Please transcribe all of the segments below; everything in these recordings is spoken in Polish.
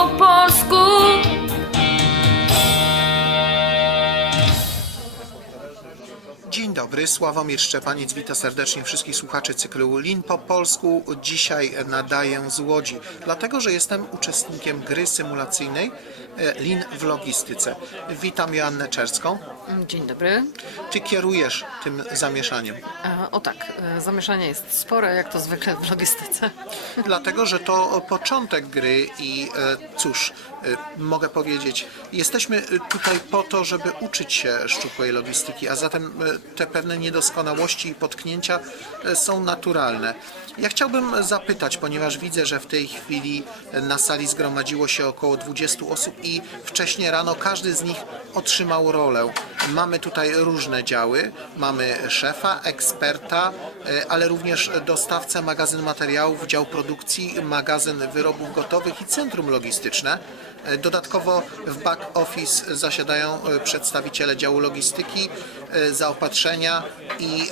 po polsku. Dzień dobry, Sławomir Szczepaniec, witam serdecznie wszystkich słuchaczy cyklu Lin po polsku. Dzisiaj nadaję z Łodzi, dlatego że jestem uczestnikiem gry symulacyjnej Lin w logistyce. Witam Joannę Czerską. Dzień dobry. Ty kierujesz tym zamieszaniem, E, O tak, e, zamieszanie jest spore, jak to zwykle w logistyce. dlatego że to początek gry i e, cóż, e, mogę powiedzieć, jesteśmy e, tutaj po to, żeby uczyć się szczupłej logistyki, a zatem e, te pewne niedoskonałości i potknięcia e, są naturalne. Ja chciałbym zapytać, ponieważ widzę, że w tej chwili na sali zgromadziło się około 20 osób i wcześniej rano każdy z nich otrzymał rolę. Mamy tutaj różne działy, mamy szefa, eksperta, e, ale również dostawcę, magazyn materiałów, dział produkcji, magazyn wyrobów gotowych i centrum logistyczne. E, Dodatkowo w back office zasiadają e, przedstawiciele działu logistyki, zaopatrzenia i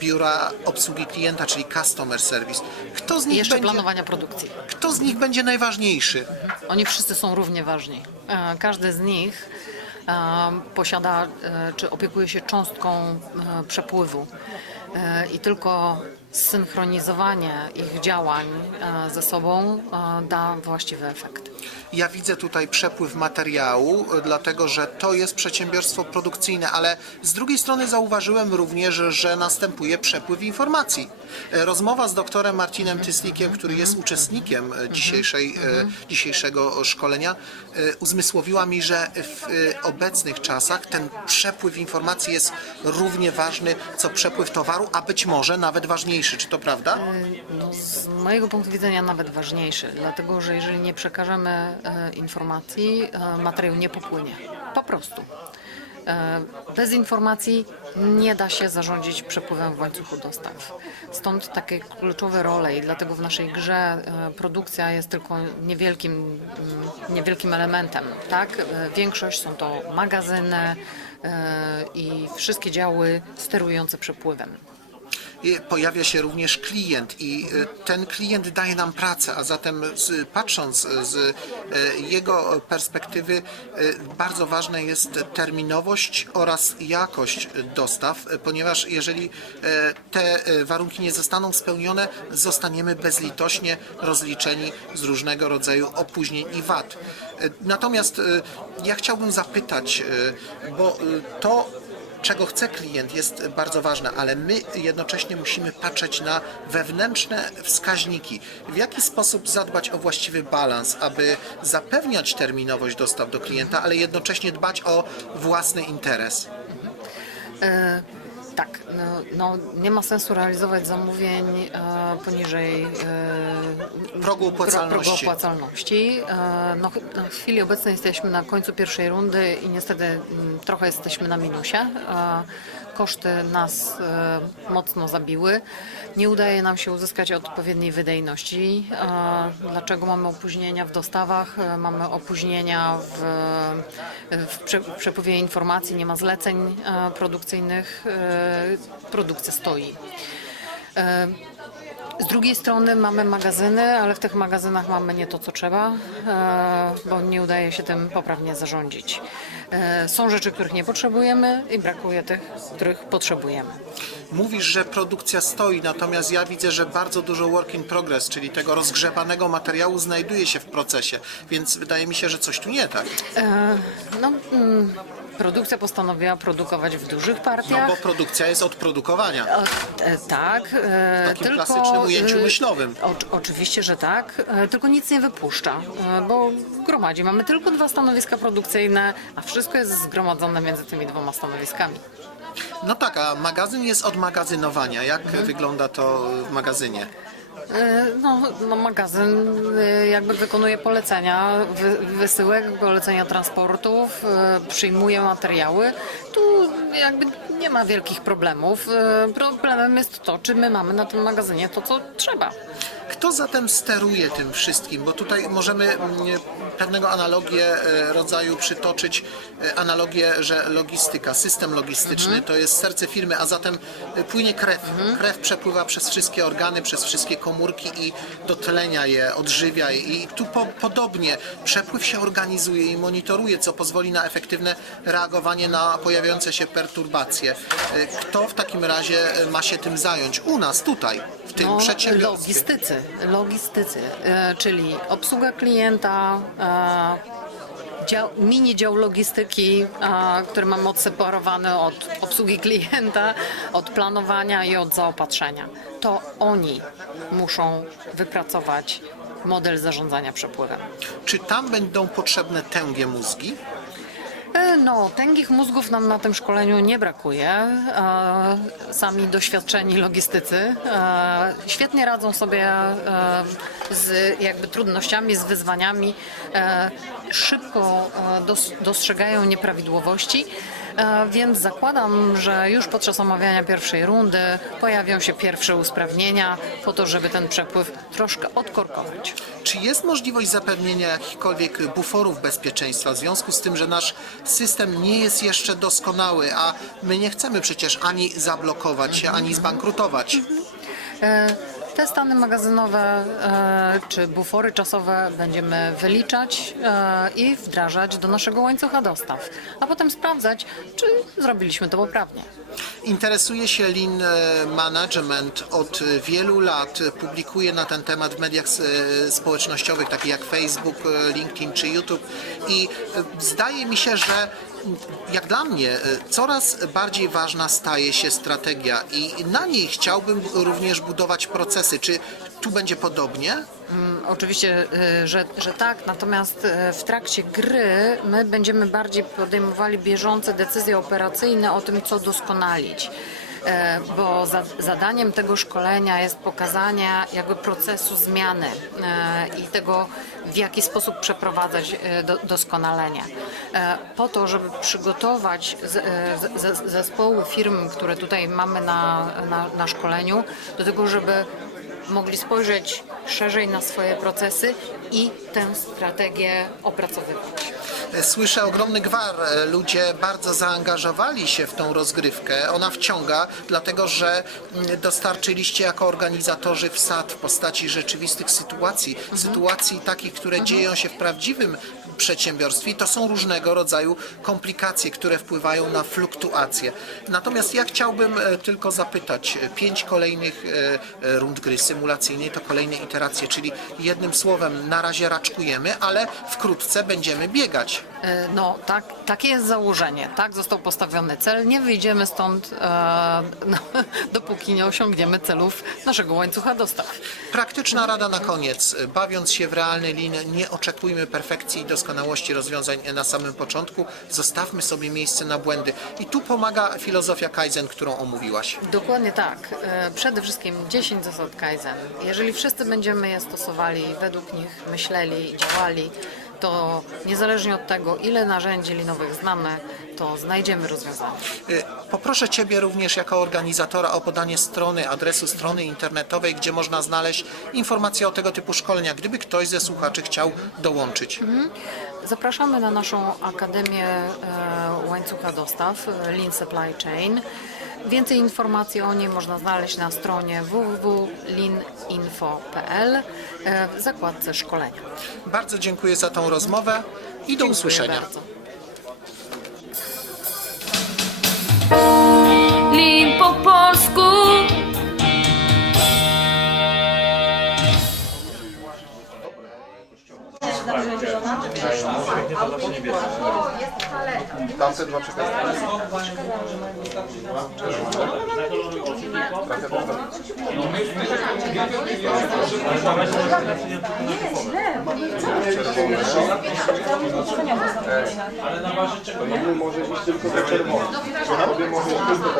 biura obsługi klienta, czyli customer service. Kto z nich, jeszcze będzie, planowania produkcji. kto z nich będzie najważniejszy? Oni wszyscy są równie ważni. E, Każdy z nich e, posiada e, czy opiekuje się cząstką przepływu. I tylko synchronizowanie ich działań ze sobą da właściwy efekt. Ja widzę tutaj przepływ materiału, y, dlatego że to jest przedsiębiorstwo produkcyjne, ale z drugiej strony zauważyłem również, że następuje przepływ informacji. E, Rozmowa z doktorem Marcinem Tyslikiem, który jest uczestnikiem e, dzisiejszej, e, dzisiejszego szkolenia, e, uzmysłowiła mi, że w e, obecnych czasach ten przepływ informacji jest równie ważny, co przepływ towaru, a być może nawet ważniejszy. Czy to prawda? No, z mojego punktu widzenia nawet ważniejszy, dlatego że jeżeli nie przekażemy e, informacji, e, materiał nie popłynie. Po prostu. E, bez informacji nie da się zarządzić przepływem w łańcuchu dostaw. Stąd takie kluczowe role i dlatego w naszej grze e, produkcja jest tylko niewielkim, mm, niewielkim elementem. Tak? E, Większość są to magazyny e, i wszystkie działy sterujące przepływem. Pojawia się również klient i y, ten klient daje nam pracę, a zatem patrząc z y, jego perspektywy y, bardzo ważna jest terminowość oraz jakość dostaw, ponieważ jeżeli te warunki nie zostaną spełnione, zostaniemy bezlitośnie rozliczeni z różnego rodzaju opóźnień i wad. Natomiast ja chciałbym zapytać, bo to czego chce klient jest bardzo ważne, ale my jednocześnie musimy patrzeć na wewnętrzne wskaźniki. W jaki sposób zadbać o właściwy balans, aby zapewniać terminowość dostaw do klienta, ale jednocześnie dbać o własny interes. E, tak, no, no, nie ma sensu realizować zamówień e, poniżej e, Progu opłacalności. Progu opłacalności. E, no, ch- no, w chwili obecnej jesteśmy na końcu pierwszej rundy i niestety mm, trochę jesteśmy na minusie. E, koszty nas e, mocno zabiły. Nie udaje nam się uzyskać odpowiedniej wydajności. E, dlaczego mamy opóźnienia w dostawach? E, mamy opóźnienia w, w, prze, w przepływie informacji, nie ma zleceń produkcyjnych, produkcja stoi. Z drugiej strony mamy magazyny, ale w tych magazynach mamy nie to, co trzeba, bo nie udaje się tym poprawnie zarządzić. E, Są rzeczy, których nie potrzebujemy i brakuje tych, których potrzebujemy. Mówisz, że produkcja stoi, natomiast ja widzę, że bardzo dużo work in progress, czyli tego rozgrzebanego materiału znajduje się w procesie, więc wydaje mi się, że coś tu nie tak. E, No, mm, produkcja postanowiła produkować w dużych No partiach. bo produkcja jest od produkowania. O, e, tak, e, W takim tylko, klasycznym ujęciu e, myślowym. O, oczywiście, że tak, e, tylko nic nie wypuszcza, e, bo w gromadzie mamy tylko dwa stanowiska produkcyjne, a wszystko jest zgromadzone między tymi dwoma stanowiskami. No tak, a magazyn jest od magazynowania. Jak Mhm. wygląda to w magazynie? E, No, no magazyn e, jakby wykonuje polecenia wy, wysyłek, polecenia transportów, e, przyjmuje materiały. Tu jakby nie ma wielkich problemów. Problemem jest to, czy my mamy na tym magazynie to, co trzeba. Kto zatem steruje tym wszystkim? Bo tutaj możemy mm, pewnego analogię e, rodzaju przytoczyć, e, analogię, że logistyka, system logistyczny to jest serce firmy, a zatem e, płynie krew. Krew przepływa przez wszystkie organy, przez wszystkie komórki i dotlenia je, odżywia je. I tu po, podobnie przepływ się organizuje i monitoruje, co pozwoli na efektywne reagowanie na pojawiające się perturbacje. Kto w takim razie ma się tym zająć? U nas, tutaj, w tym przedsiębiorstwie. logistycy, logistycy, e, czyli obsługa klienta, e, dział, mini dział logistyki, e, który mamy odseparowany od obsługi klienta, od planowania i od zaopatrzenia. To oni muszą wypracować model zarządzania przepływem. Czy tam będą potrzebne tęgie mózgi? No, tęgich mózgów nam na tym szkoleniu nie brakuje. Sami doświadczeni logistycy świetnie radzą sobie z jakby trudnościami, z wyzwaniami. Szybko dos- dostrzegają nieprawidłowości, więc zakładam, że już podczas omawiania pierwszej rundy pojawią się pierwsze usprawnienia po to, żeby ten przepływ troszkę odkorkować. Czy jest możliwość zapewnienia jakichkolwiek buforów bezpieczeństwa w związku z tym, że nasz system nie jest jeszcze doskonały, a my nie chcemy przecież ani zablokować się, ani zbankrutować? E, Te stany magazynowe e, czy bufory czasowe będziemy wyliczać e, i wdrażać do naszego łańcucha dostaw, a potem sprawdzać, czy zrobiliśmy to poprawnie. Interesuje się Lean e, Management od wielu lat. Publikuje na ten temat w mediach społecznościowych, takich jak Facebook, LinkedIn czy YouTube. I zdaje mi się, że jak dla mnie e, coraz bardziej ważna staje się strategia i na niej chciałbym również budować procesy. Czy tu będzie podobnie? Mm, Oczywiście, y, że, że tak, natomiast y, w trakcie gry my będziemy bardziej podejmowali bieżące decyzje operacyjne o tym, co doskonalić. E, Bo za, zadaniem tego szkolenia jest pokazanie jakby procesu zmiany e, i tego, w jaki sposób przeprowadzać e, do, doskonalenie. Po to, żeby przygotować zespoły firm, które tutaj mamy na, na, na szkoleniu, do tego, żeby mogli spojrzeć szerzej na swoje procesy i tę strategię opracowywać. Słyszę ogromny gwar. Ludzie bardzo zaangażowali się w tą rozgrywkę. Ona wciąga, dlatego że mm, dostarczyliście jako organizatorzy wsad w postaci rzeczywistych sytuacji. Sytuacji takich, które dzieją się w prawdziwym przedsiębiorstwie i to są różnego rodzaju komplikacje, które wpływają na fluktuacje. Natomiast ja chciałbym e, tylko zapytać, e, pięć kolejnych e, e, rund gry symulacyjnej to kolejne iteracje, czyli jednym słowem na razie raczkujemy, ale wkrótce będziemy biegać. E, No, tak, takie jest założenie. Tak został postawiony cel. Nie wyjdziemy stąd, e, no, dopóki nie osiągniemy celów naszego łańcucha dostaw. Praktyczna rada na koniec. Bawiąc się w realny lin, nie oczekujmy perfekcji i doskonałości rozwiązań na samym początku. Zostawmy sobie miejsce na błędy. I tu pomaga filozofia Kaizen, którą omówiłaś. Dokładnie tak. E, Przede wszystkim 10 zasad Kaizen. Jeżeli wszyscy będziemy je stosowali, według nich myśleli działali, to niezależnie od tego, ile narzędzi linowych znamy, to znajdziemy rozwiązanie. Y, Poproszę Ciebie również jako organizatora o podanie strony, adresu strony internetowej, gdzie można znaleźć informacje o tego typu szkolenia, gdyby ktoś ze słuchaczy chciał dołączyć. Zapraszamy na naszą Akademię e, Łańcucha Dostaw, e, Lean Supply Chain. Więcej informacji o niej można znaleźć na stronie www.leaninfo.pl e, w zakładce szkolenia. Bardzo dziękuję za tą rozmowę i do Dziękuję usłyszenia. bardzo. Lin po polsku. Tamte dwa czekają. Jedno może iść tylko za czerwono. Obie może iść tylko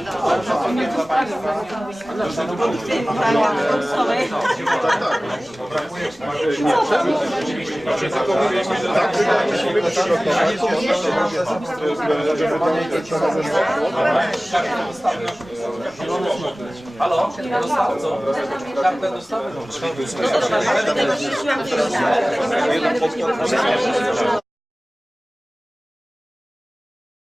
Halo? Dostawy są. Kartę dostawy są. Jeden podmiot może